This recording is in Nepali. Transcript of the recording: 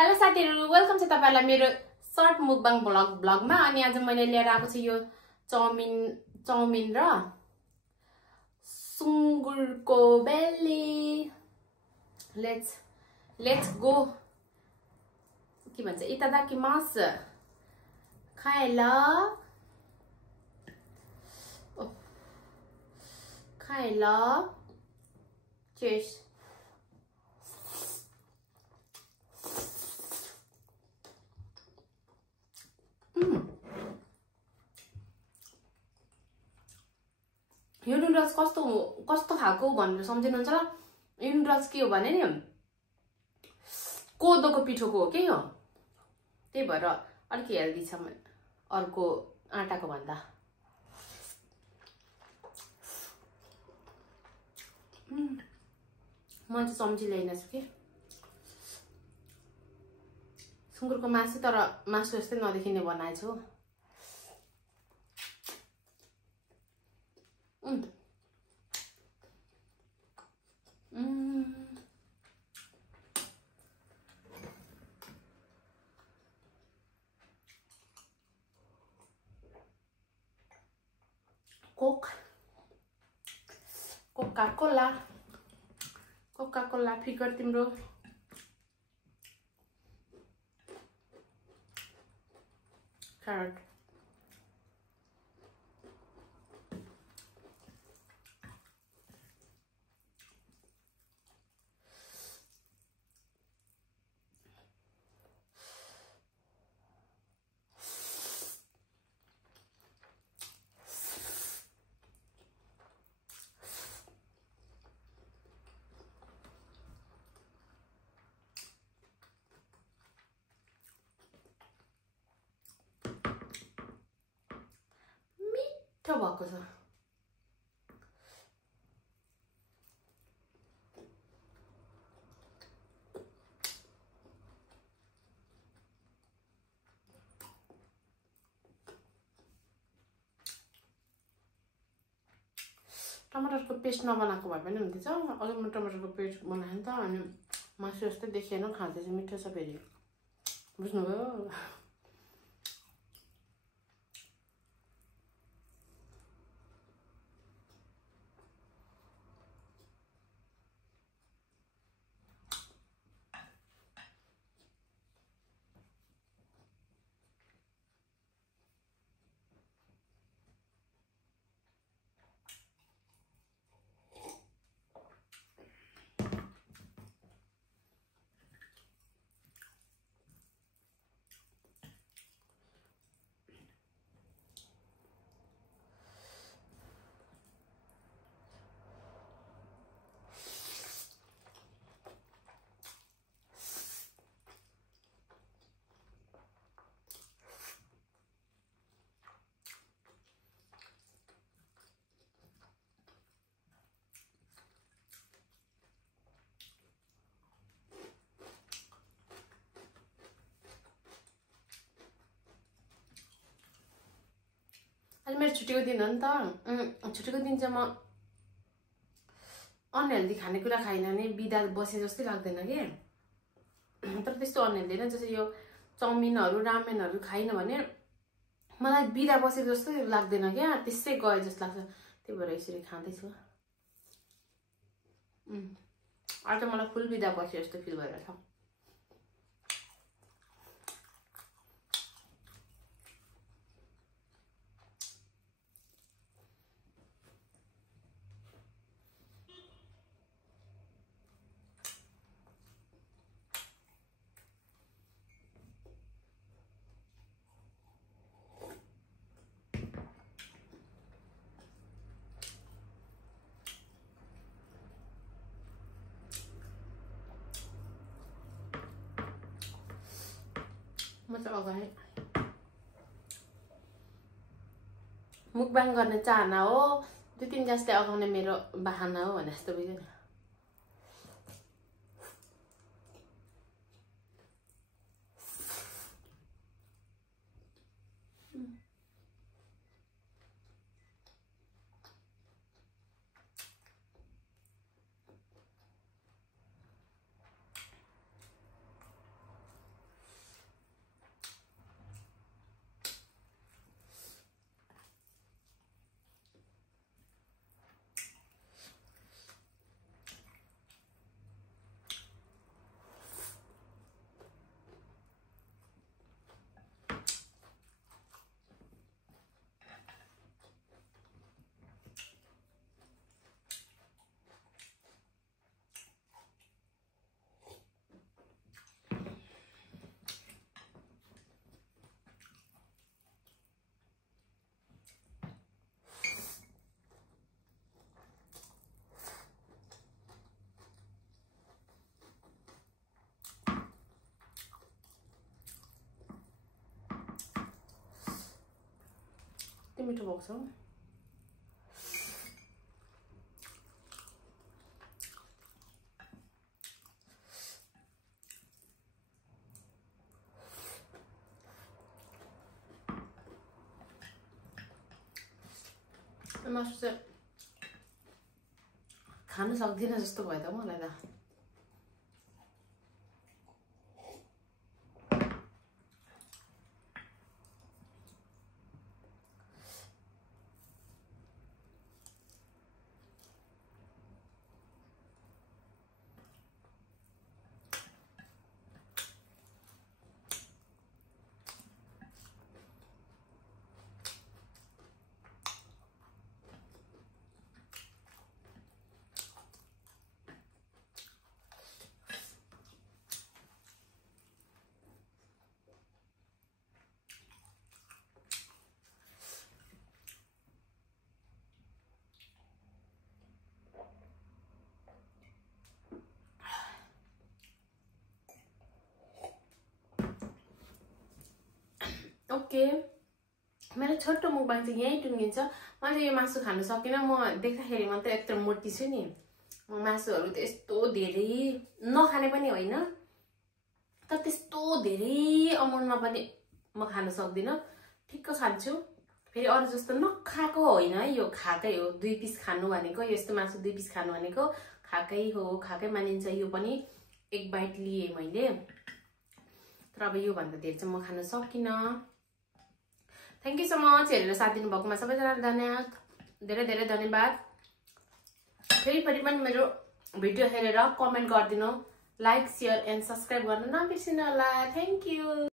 हेलो साथीहरु, वेलकम छ तपाईहरुलाई मेरो सर्ट मुकबाङ ब्लगमा। अनि आज मैले लिएर आएको छु यो चाउमिन र सुँगुरको बेली। Let's go. के भन्छ, इतादाकिमासु। खाए ल, खाए ल। Cheers. यो नुडल्स कस्तो खाको भनेर सम्झिनुहुन्छ ल। यो नुडल्स के हो भने नि कोदोको पिठोको हो के यो। त्यही भएर अलिक हेल्दी छ अर्को आटाको भन्दा। म चाहिँ चम्ची ल्याइनेछु कि सुँगुरको मासु, तर मासु जस्तै नदेखिने बनाएछु। कोका कोला फिगर तिम्रो। कार्ड भएको छ। टमाटरको पेस्ट नबनाएको भए पनि हुन्थ्यो। अघि म टमाटरको पेस्ट बनाएँ नि त, अनि मासु जस्तै देखिएन, खाँदै चाहिँ मिठो छ फेरि। बुझ्नुभयो? अहिले मेरो छुट्टीको दिन हो नि त। छुट्टीको दिन चाहिँ म अनहेल्दी खानेकुरा खाइन भने बिदा बसे जस्तै लाग्दैन कि। तर त्यस्तो अनहेल्दी होइन, जस्तै यो चाउमिनहरू रामेनहरू खाइन भने मलाई बिदा बसेको जस्तै लाग्दैन क्या, त्यसै गए जस्तो लाग्छ। त्यही भएर यसरी खाँदैछु। आज मलाई फुल बिदा बसे जस्तो फिल भइरहेछ। म चाहिँ अगाडि मुकबाङ गर्ने चाहना हो, 2-3 जसले अगाउने मेरो बहाना हो भने जस्तो बुझ्यो नि। मिठो भएको छ मासु चाहिँ खान सक्दिनँ जस्तो भयो त मलाई त ओके मेरो छोटो मुखबाङ चाहिँ यहीँ टुङ्गिन्छ मैले यो मासु खान सकिनँ म देख्दाखेरि म त यत्रो मोटी छु नि मासुहरू त यस्तो धेरै नखाने पनि होइन तर त्यस्तो धेरै अमाउन्टमा पनि म खान सक्दिनँ ठिक्क खान्छु फेरि अरू जस्तो नखाएको होइन यो खाकै हो 2 पिस खानु भनेको यस्तो मासु 2 पिस खानु भनेको खाकै हो खाकै मानिन्छ यो पनि एक बाइट लिए मैले तर अब यो भन्दा धेरै चाहिँ म खान सकिनँ थ्याङ्क यू सो मच हेरेर साथ दिनुभएकोमा सबैजनालाई धन्यवाद धेरै धेरै धन्यवाद फेरि पनि मेरो भिडियो हेरेर कमेन्ट गरिदिनु लाइक शेयर एन्ड सब्स्क्राइब गर्न नबिर्सिनु होला थ्याङ्क यू